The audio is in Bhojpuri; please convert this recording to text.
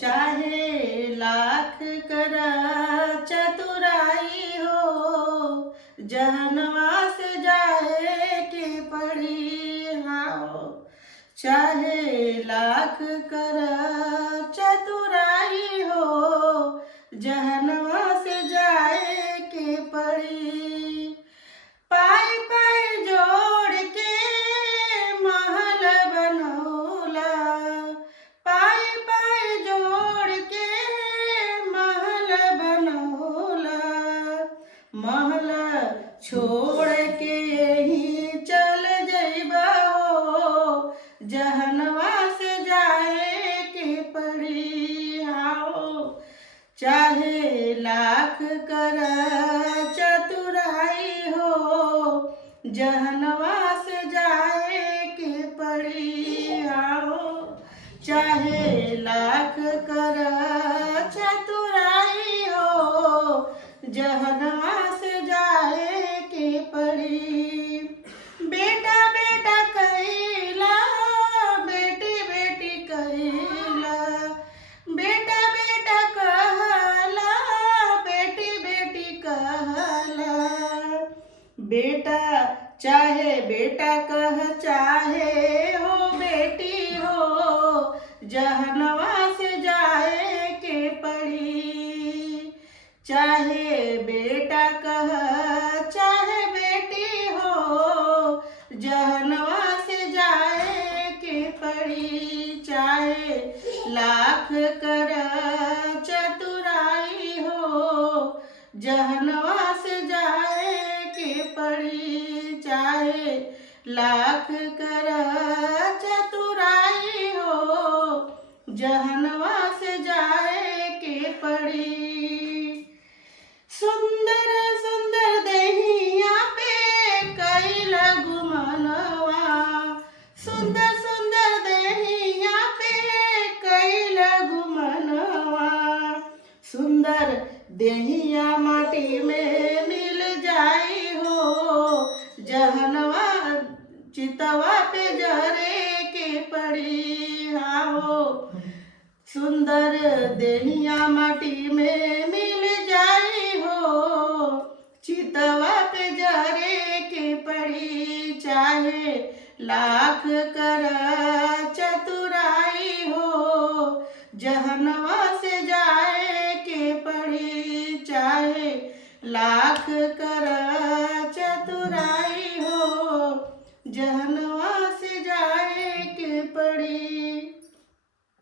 चाहे लाख कर चतुराई हो, जहनवा से जाए के पड़ी हाओ। चाहे लाख कर चतुराई हो, जहनवा से जाए के पड़ी। पाई पाई जोड़ के महल बनौला, पाई पाई जोड़ के महल बनौला। महल छोड़ के ही चल जइबा हो, जहनवा से जाए के पड़ी हाओ। चाहे लाख कर चतुराई हो, जहनवा से जाए के पड़ी आओ। चाहे लाख कर चतुराई हो, जहनवा से जाए के पड़ी। बेटा बेटा कहिला, बेटी बेटी कहिला, बेटा बेटा कहला, बेटी बेटी कहला। बेटा चाहे बेटा कह, चाहे हो बेटी हो, जहनवा से जाए के पड़ी। चाहे बेटा कह, चाहे बेटी हो, जहनवा से जाए के पड़ी। चाहे लाख कर चतुराई हो, जहनवा से जाए के पड़ी। चाहे लाख कर चतुराई हो, जहनवा से जाए के पड़ी। सुंदर सुंदर देहिया पे कैल गुमनवा, सुंदर सुंदर देहिया पे कैल गुमनवा। सुंदर देहिया माटी में मिल जाई हो, जहनवा चितवा पे जरे के पड़ी हाओ। सुंदर देहिया माटी में मिल जाई हो, चितवा पे जरे के पड़ी। चाहे लाख कर चतुराई हो, जहनवा से जाए के पड़ी। चाहे लाख कर